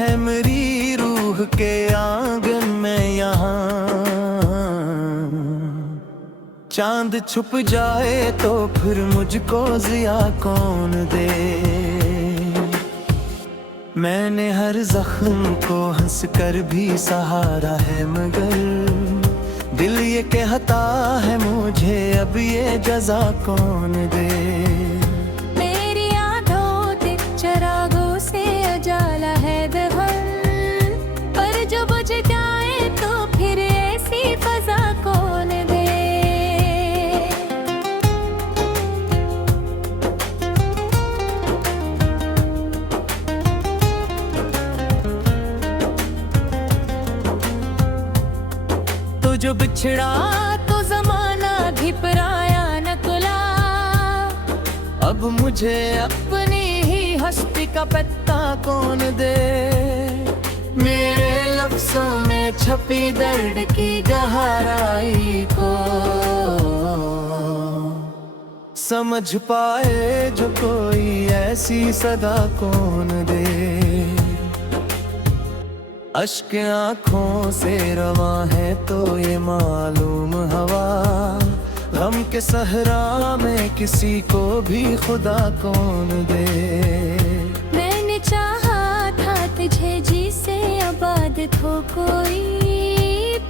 है मेरी रूह के आंगन में यहाँ। चांद छुप जाए तो फिर मुझको जिया कौन दे। मैंने हर जख्म को हंस कर भी सहारा है, मगर दिल ये कहता है मुझे अब ये जजा कौन दे। मेरी आंखों के चरागों से उजाला है दहन, पर जो बुझ जाए तो फिर ऐसी फजा कौन दे। तो जो बिछड़ा तो जमाना घिपराया नकुला, अब मुझे अपनी ही हस्ती का पत्ता कौन दे। मेरे लफ्ज़ों में छपी दर्द की गहराई को समझ पाए जो कोई ऐसी सदा कौन दे। अश्क आँखों से रवा है तो ये मालूम हवा, गम के सहरा में किसी को भी खुदा कौन दे। मैंने चाहा था तुझे जिसे इबादत हो कोई,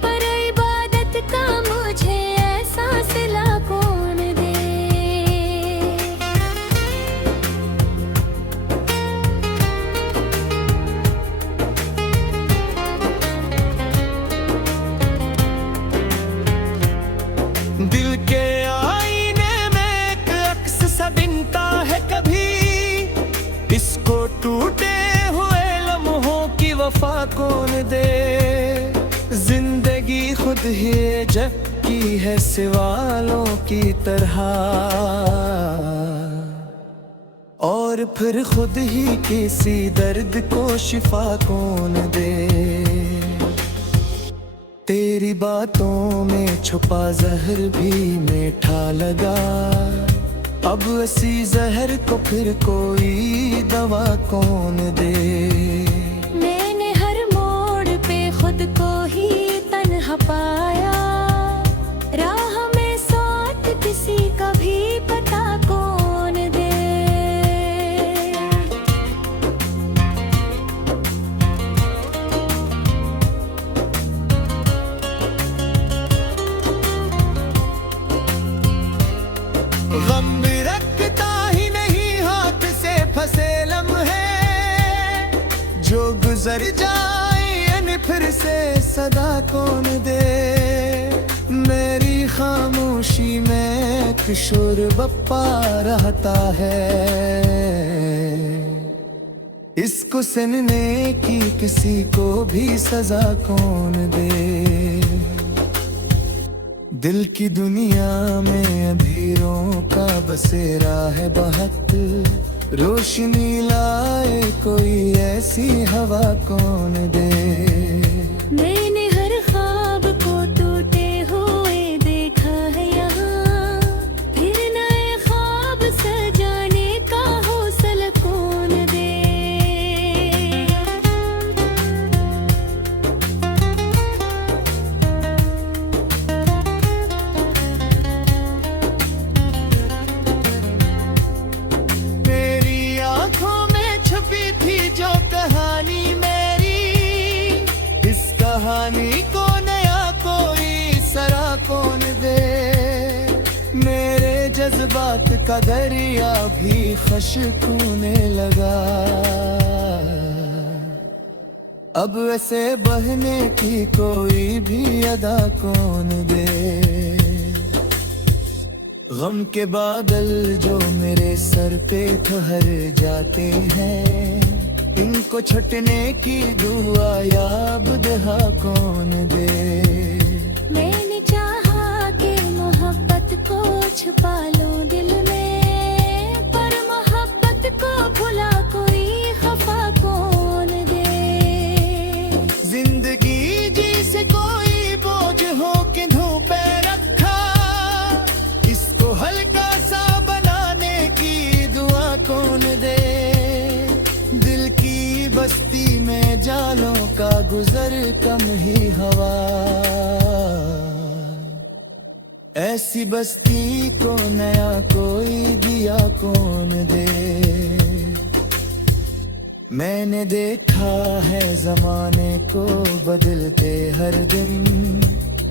पर इबादत का मुझे ऐसा सिला कौन दे। दिल के आईने में एक अक्स सा बिनता है कभी, इसको टूटे हुए लम्हों की वफा कौन दे। जिंदगी खुद ही जब की है सवालों की तरह, और फिर खुद ही किसी दर्द को शिफा कौन दे। तेरी बातों में छुपा जहर भी मीठा लगा, अब ऐसी जहर को फिर कोई दवा कौन दे। मैंने हर मोड़ पे खुद को ही तन्हा पाया, राह में साथ किसी का भी पता कौन दे। गम भी रखता ही नहीं हाथ से फंसे लम्हे, जो गुजर जाए फिर से सदा कौन दे। मेरी खामोशी में एक शोर बप्पा रहता है, इसको सुनने की किसी को भी सजा कौन दे। दिल की दुनिया में अंधेरों का बसेरा है बहुत, रोशनी लाए कोई ऐसी हवा कौन दे। मैंने हर ख्वाब को टूटे हुए देखा है यहाँ, फिर नए ख्वाब सजाने का हौसला कौन दे। कहानी मेरी, इस कहानी को नया कोई सरा कौन दे। मेरे जज्बात का दरिया भी खश्क होने लगा, अब ऐसे बहने की कोई भी अदा कौन दे। गम के बादल जो मेरे सर पे ठहर जाते हैं, इनको छटने की दुआ याब दहा कौन दे। मैंने चाहा कि मोहब्बत को छुपा लूं दिल में, पर मोहब्बत को भुला कोई खफा कौन दे। जिंदगी जिसे कोई बोझ हो के धूपे रखा, इसको हल्का सा बनाने की दुआ कौन दे। दिल की बस्ती में कम ही हवा। ऐसी बस्ती को नया कोई दिया कौन दे। मैंने देखा है जमाने को बदलते हर दिन,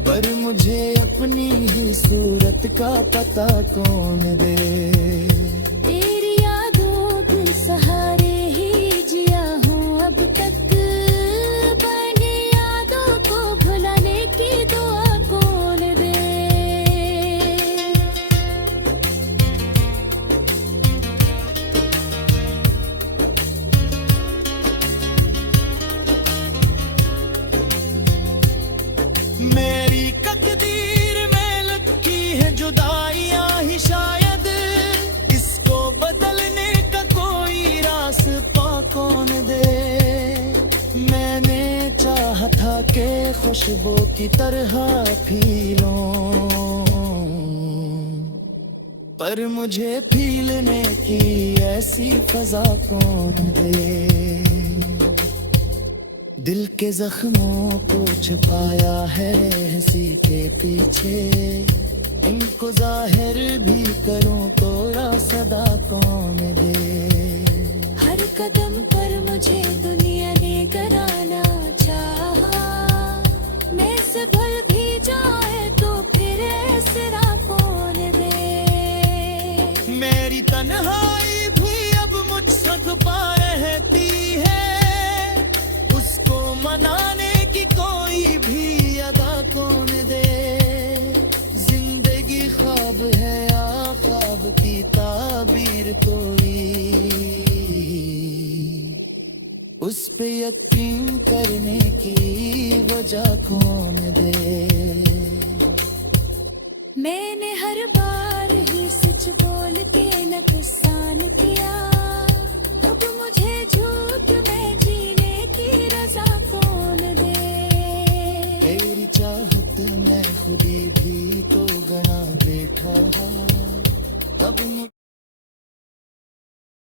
पर मुझे अपनी ही सूरत का पता कौन दे। तेरी यादों के सहारे ही जिया हूँ अब तक, बने यादों को भुलाने की दुआ कौन दे। मेरी तकदीर में लटकी है जुदाइयां ही शायद, इसको बदलने का कोई रास्ता कौन दे। मैंने चाहा था कि खुशबू की तरह फीलों, पर मुझे फीलने की ऐसी फजा कौन दे। दिल के जख्मों को छुपाया है हंसी के पीछे, इनको जाहिर भी करूं तो सदा कौन दे। हर कदम पर मुझे दुनिया ने कराना चाहा, मैं से भूल भी जाए तो फिर ऐसरा कौन दे। मेरी तन्हाई भी अब मुझसे छुपा रहती है, उसको मनाने की कोई भी अदा कौन दे। जिंदगी ख्वाब है या ख्वाब की ताबीर कोई, उस पे यकीन करने की वजह कौन दे। मैंने हर बार ही सच बोल के नुकसान किया, अब मुझे झूठ में जीने की रजा कौन दे। तेरी चाहत मैं खुदी भी तो गना बैठा, अब